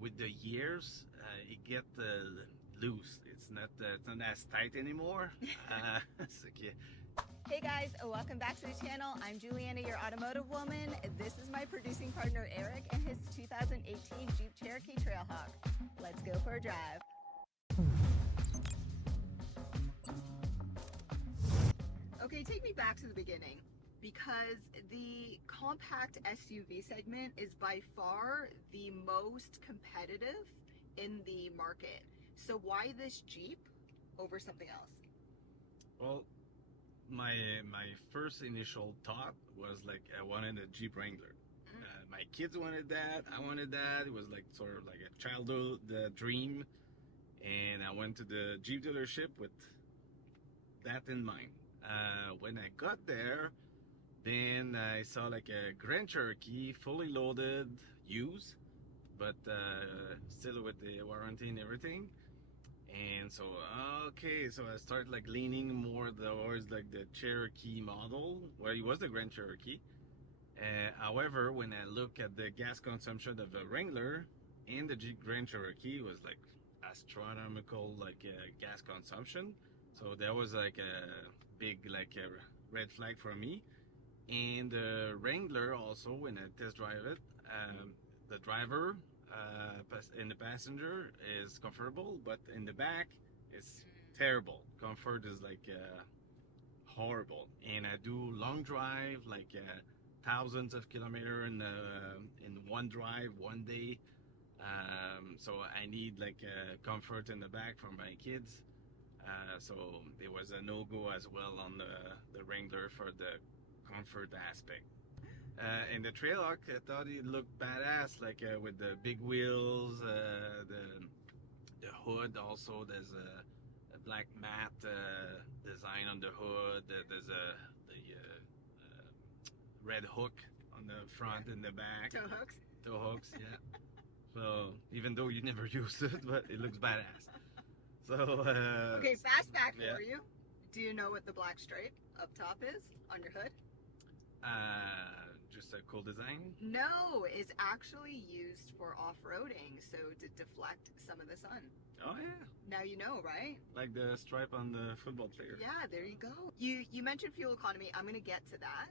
with the years, it get loose. It's not as tight anymore. It's like, yeah. Hey guys, welcome back to the channel. I'm Juliana, your automotive woman. This is my producing partner Eric and his 2018 Jeep Cherokee Trailhawk. Let's go for a drive. Okay, take me back to the beginning, because the compact SUV segment is by far the most competitive in the market. So why this Jeep over something else? Well, my first initial thought was like I wanted a Jeep Wrangler. My kids wanted that. I wanted that. It was like sort of like a childhood dream, and I went to the Jeep dealership with that in mind. When I got there, then I saw like a Grand Cherokee, fully loaded, used, but still with the warranty and everything. And so, okay, so I started like leaning more towards like the Cherokee model, where it was the Grand Cherokee. However, when I look at the gas consumption of the Wrangler and the Jeep Grand Cherokee, it was like astronomical, like gas consumption. So that was like a big like a red flag for me. And the Wrangler also, when I test drive it, the driver in the passenger is comfortable, but in the back it's terrible. Comfort is like horrible. And I do long drive, like thousands of kilometers in one drive, one day. So I need like comfort in the back for my kids. So it was a no-go as well on the Wrangler for the comfort aspect. And the Trailhawk, I thought it looked badass, like with the big wheels, the hood also. There's a black matte design on the hood. There's the red hook on the front and the back. Tow hooks? Tow hooks, yeah. So even though you never used it, but it looks badass. So okay, fast back yeah. for you. Do you know what the black stripe up top is on your hood? Just a cool design. No, it's actually used for off-roading, so to deflect some of the sun. Oh yeah. Now you know, right? Like the stripe on the football player. Yeah, there you go. You mentioned fuel economy. I'm gonna get to that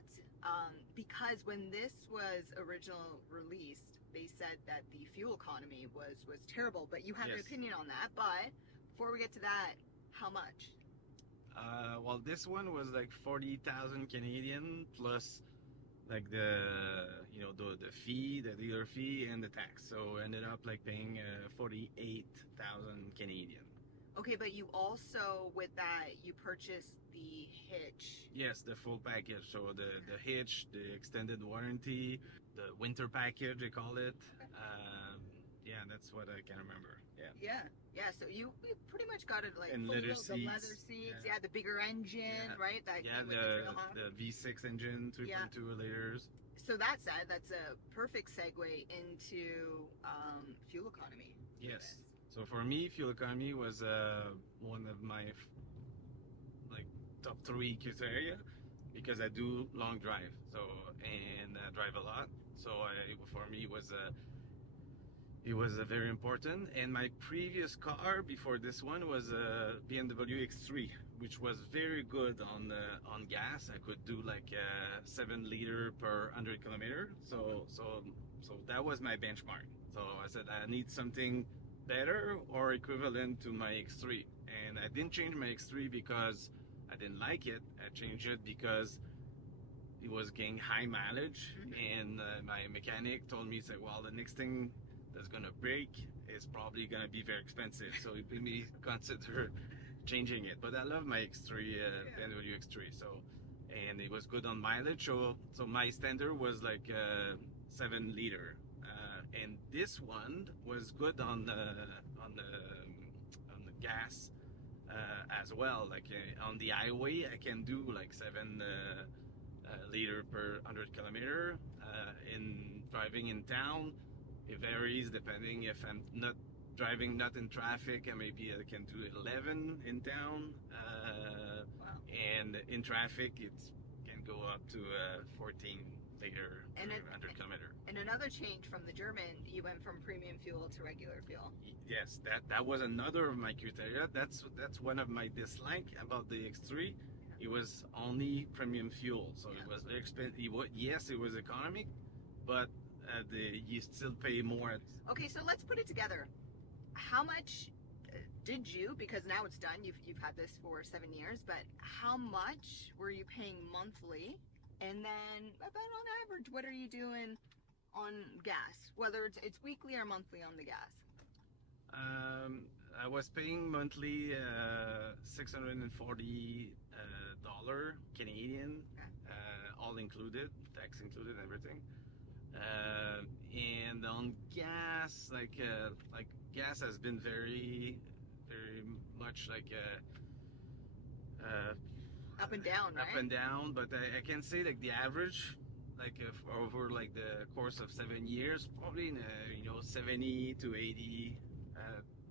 because when this was originally released, they said that the fuel economy was terrible. But you have an opinion on that. But before we get to that, how much? Well, this one was like 40,000 Canadian plus like the the fee, the dealer fee, and the tax. So ended up like paying 48,000 Canadian. Okay, but you also, with that, you purchased the hitch. Yes, the full package. So the hitch, the extended warranty, the winter package they call it. Yeah, that's what I can remember. Yeah. So you pretty much got it like and full leather load, seats. the leather seats. Yeah, the bigger engine, right? That came with the Trailhawk. The V6 engine, 3.2 liters. So that said, that's a perfect segue into fuel economy. Yes. So for me, fuel economy was one of my like top 3 criteria because I do long drive. So and I drive a lot. So for me it was very important. And my previous car before this one was a BMW X3, which was very good on gas. I could do like 7 liter per 100 kilometer. So that was my benchmark. So I said I need something better or equivalent to my X3. And I didn't change my X3 because I didn't like it. I changed it because it was getting high mileage. And my mechanic told me, said, well, the next thing that's gonna break is probably gonna be very expensive, so it made me consider changing it. But I love my X3, BMW X3, so, and it was good on mileage. So my standard was like 7 liter, and this one was good on the gas as well. Like on the highway, I can do like 7 liter per 100 kilometer. In driving in town, it varies depending if I'm not driving not in traffic, and maybe I can do 11 in town. And in traffic, it can go up to 14 later And 100 kilometer. And another change from the German, you went from premium fuel to regular fuel. Yes, that was another of my criteria. That's one of my dislike about the X3. It was only premium fuel, so it was very expensive. Yes, it was economic, but you still pay more. Okay, so let's put it together. How much did you, because now it's done, you've had this for 7 years, but how much were you paying monthly? And then about on average, what are you doing on gas, whether it's weekly or monthly on the gas? I was paying monthly $640 Canadian, all included, tax included, everything. And on gas, like gas has been very much like up and down, right? Up and down, but I can say like the average, like over like the course of 7 years, probably in 70 to 80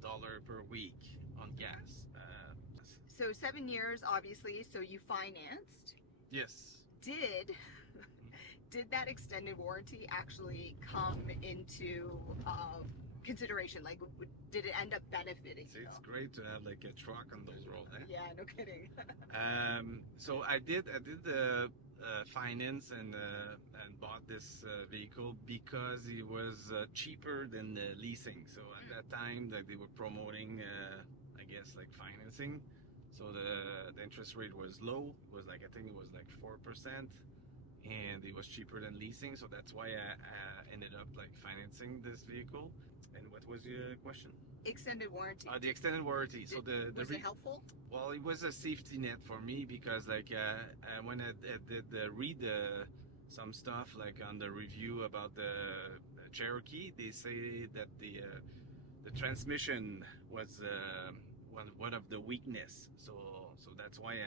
dollar per week on gas. So 7 years, obviously. So you financed. Yes. Did that extended warranty actually come into consideration? Like, did it end up benefiting you? It's great to have like a truck on those roads. Eh? Yeah, no kidding. So I did the finance and bought this vehicle because it was cheaper than the leasing. So at that time that they were promoting, I guess like financing. So the interest rate was low. It was like, I think it was like 4%. And it was cheaper than leasing, so that's why I ended up like financing this vehicle. And what was your question? Extended warranty. The extended warranty. So was it helpful? Well, it was a safety net for me because like when I did read some stuff like on the review about the Cherokee, they say that the transmission was one of the weakness. So that's why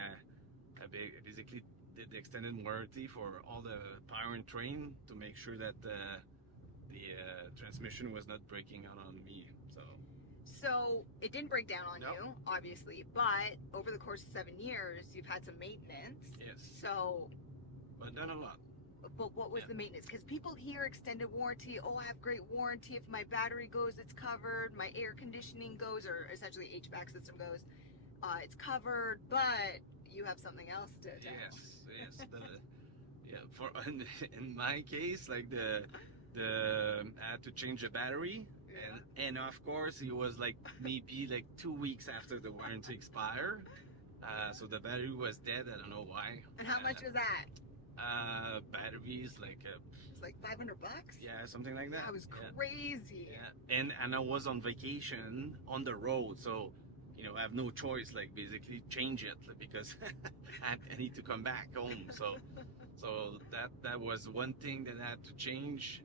I basically did the extended warranty for all the powertrain to make sure that the transmission was not breaking out on me. So it didn't break down on you, obviously, but over the course of 7 years, you've had some maintenance. Yes. So, but not a lot. But what was the maintenance? Because people hear extended warranty. Oh, I have great warranty. If my battery goes, it's covered. My air conditioning goes, or essentially HVAC system goes, it's covered. But you have something else to tell. Yes. For in my case, like I had to change the battery, and of course it was like maybe like 2 weeks after the warranty expired. So the battery was dead. I don't know why. And how much was that? Batteries like it's like $500. Yeah, something like that. That was crazy. Yeah, and I was on vacation on the road, so I have no choice, like basically change it because I need to come back home. So that was one thing that I had to change.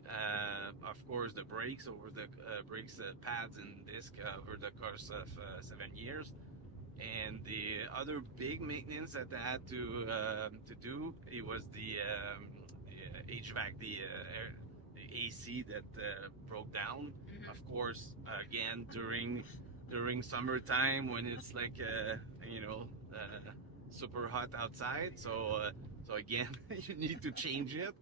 Of course, the brakes over the brakes pads and disc over the course of 7 years. And the other big maintenance that I had to do, it was the HVAC, the AC that broke down. Mm-hmm. Of course, again during summertime when it's like super hot outside. So again, you need to change it.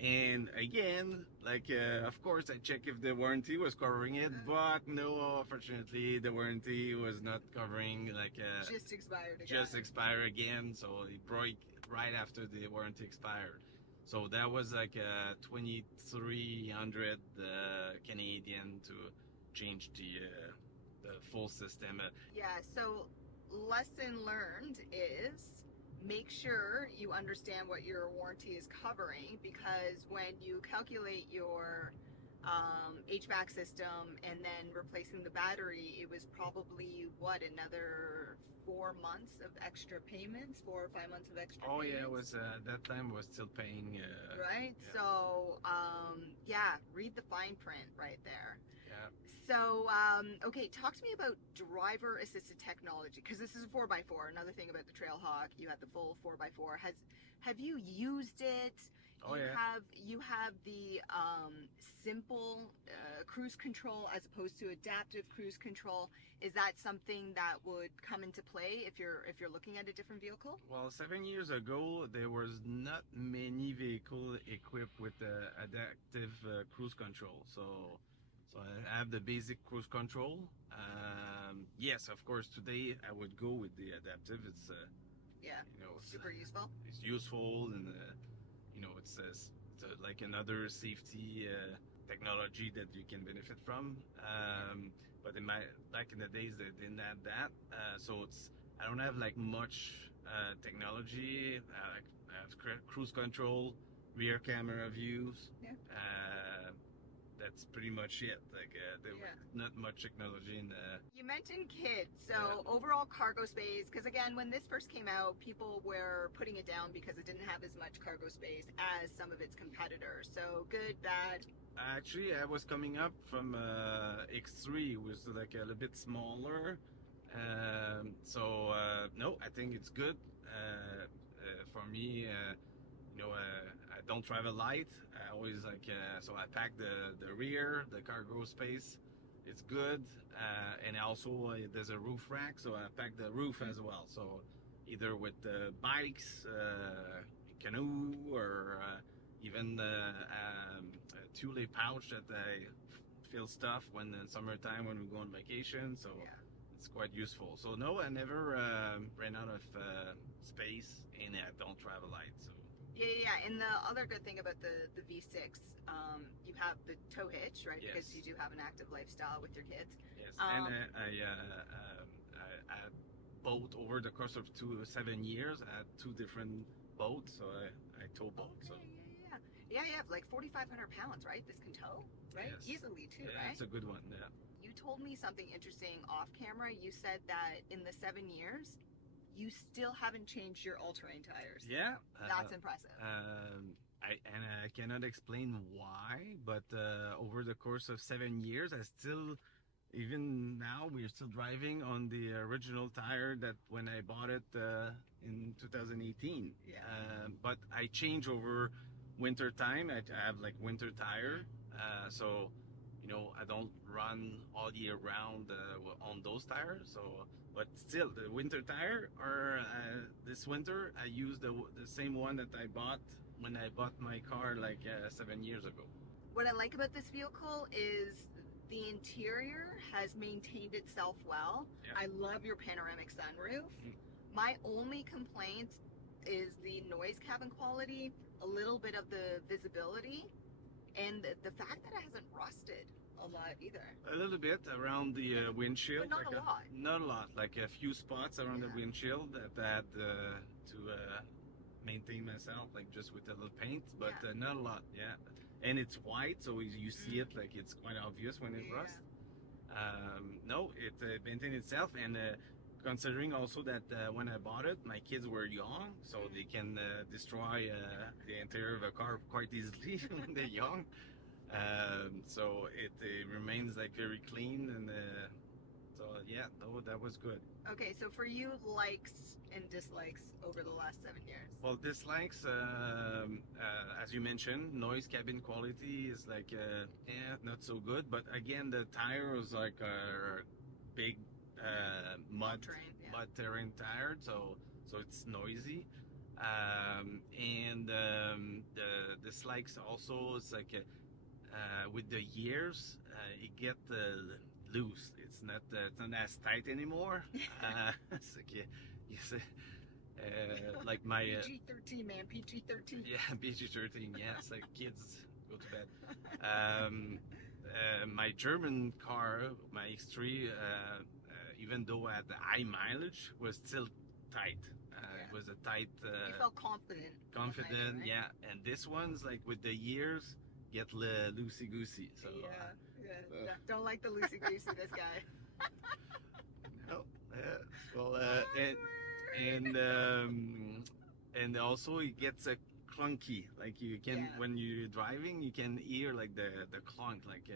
And again, like of course I check if the warranty was covering it, but no, fortunately the warranty was not covering, like just expired again. Just expired again, so it broke right after the warranty expired. So that was like 2,300 Canadian to change the full system. Yeah, so lesson learned is make sure you understand what your warranty is covering, because when you calculate your HVAC system and then replacing the battery, it was probably another 4 months of extra payments, 4 or 5 months of extra payments. Yeah, it was that time I was still paying right. Yeah. So read the fine print right there. Yeah. So, okay, talk to me about driver-assisted technology, because this is a 4x4. Another thing about the Trailhawk, you had the full 4x4. Have you used it? Oh, yeah. You have the simple cruise control as opposed to adaptive cruise control. Is that something that would come into play if you're looking at a different vehicle? Well, 7 years ago, there was not many vehicles equipped with adaptive cruise control. So I have the basic cruise control. Yes, of course, today I would go with the adaptive. It's Yeah, it's super useful. It's useful, and it's like another safety technology that you can benefit from. But back in the days, they didn't have that. So I don't have like much technology. I have cruise control, rear camera views. Yeah. That's pretty much it. Like there was not much technology in the. You mentioned kids, so overall cargo space. Because again, when this first came out, people were putting it down because it didn't have as much cargo space as some of its competitors. So good, bad. Actually, I was coming up from X3, was like a little bit smaller. No, I think it's good. For me, I don't travel light. I always so I pack the rear, the cargo space. It's good, and also there's a roof rack, so I pack the roof as well. So either with the bikes, canoe, or even the two-lay pouch that I fill stuff when in summertime when we go on vacation. So it's quite useful. So no, I never ran out of space, and I don't travel light. So. Yeah. And the other good thing about the V6, you have the tow hitch, right? Yes. Because you do have an active lifestyle with your kids. Yes, and I boat over the course of 7 years. I had 2 different boats, so I tow boats. Okay, so. Yeah, like 4,500 pounds, right? This can tow, right? Yes. Easily too, right? It's a good one. Yeah. You told me something interesting off camera. You said that in the 7 years, you still haven't changed your all-terrain tires. Yeah. That's impressive. I cannot explain why, but over the course of 7 years, even now, we're still driving on the original tire that when I bought it in 2018. Yeah. But I change over winter time. I have like winter tire, so I don't run all year round on those tires. So, but still, the winter tire, or this winter, I use the same one that I bought when I bought my car like 7 years ago. What I like about this vehicle is the interior has maintained itself well. Yeah. I love your panoramic sunroof. My only complaint is the noise cabin quality, a little bit of the visibility, and the fact that it hasn't rusted a lot either. A little bit around the windshield. But not a lot. Not a lot. Like a few spots around the windshield that I had to maintain myself, like just with a little paint, but not a lot. Yeah. And it's white, so you see it, like it's quite obvious when it rusts. No, it maintained itself, and considering also that when I bought it, my kids were young, so they can destroy the interior of a car quite easily when they're young. So it remains like very clean, and so yeah, no, that was good. Okay, so for you, likes and dislikes over the last 7 years? Well, dislikes, as you mentioned, noise cabin quality is like, not so good. But again, the tire was like a big mud terrain tire, so it's noisy. And the dislikes also is like with the years, it get loose. It's not as tight anymore. It's like you say, like my PG-13, man, PG-13. Yeah, PG-13. Yes, like kids go to bed. My German car, my X3, even though at the high mileage, was still tight. It was a tight. You felt confident. Confident, right? Yeah. And this one's like with the years get loosey goosey. So don't like the loosey goosey. This guy. No. Yeah. Well, and also it gets clunky. Like you can when you're driving, you can hear like the clunk, like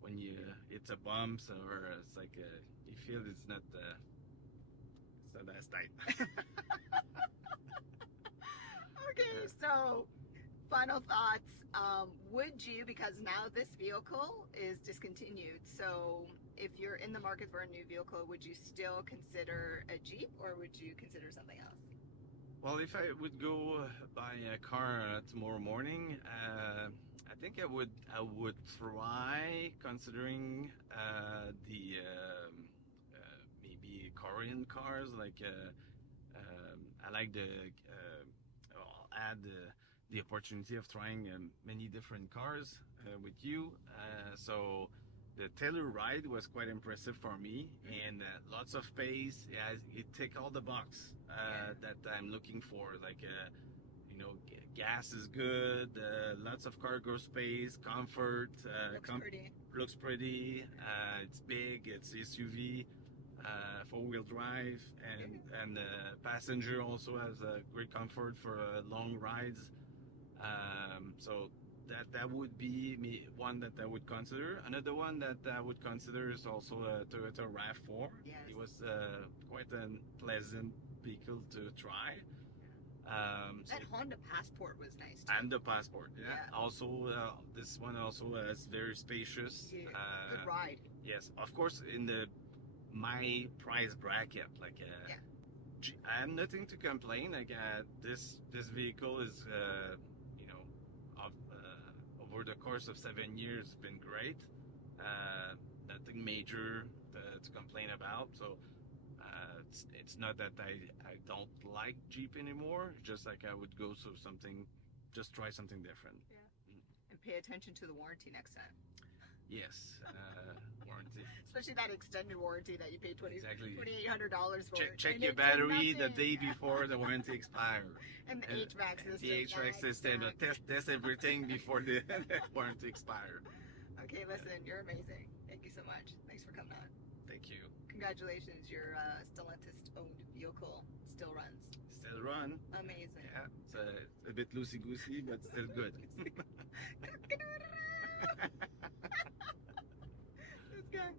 when you it's a bumps, or it's like you feel it's not as tight. Okay, so final thoughts. Would you, because now this vehicle is discontinued, so if you're in the market for a new vehicle, would you still consider a Jeep or would you consider something else? Well, if I would go buy a car tomorrow morning, I think I would try considering the maybe Korean cars. Like I like I'll add the opportunity of trying many different cars with you. So the Telluride was quite impressive for me, and lots of space. Yeah, it tick all the box that I'm looking for. Like gas is good, lots of cargo space, comfort. Looks pretty. It's big. It's SUV, four-wheel drive, and passenger also has a great comfort for long rides. So that would be one that I would consider. Another one that I would consider is also a Toyota RAV4. Yes. It was quite a pleasant vehicle to try. That Honda Passport was nice too. And the Passport, yeah. Also, this one also is very spacious. Yeah, good ride. Yes, of course, in my price bracket, like I have nothing to complain. Like this vehicle is, over the course of 7 years, been great. Nothing major to complain about. So. It's not that I don't like Jeep anymore. Just like I would go just try something different. Yeah. And pay attention to the warranty next time. Yes, warranty. Especially that extended warranty that you paid Exactly. $2,800 for. Check your battery the day before the warranty expires. And the HVAC system. The HVAC system. Test everything before the warranty expires. Okay, listen, you're amazing. Thank you so much. Thanks for coming on. Thank you. Congratulations, your Stellantis-owned vehicle still runs. Still run. Amazing. Yeah, it's a bit loosey-goosey, but still good. This guy.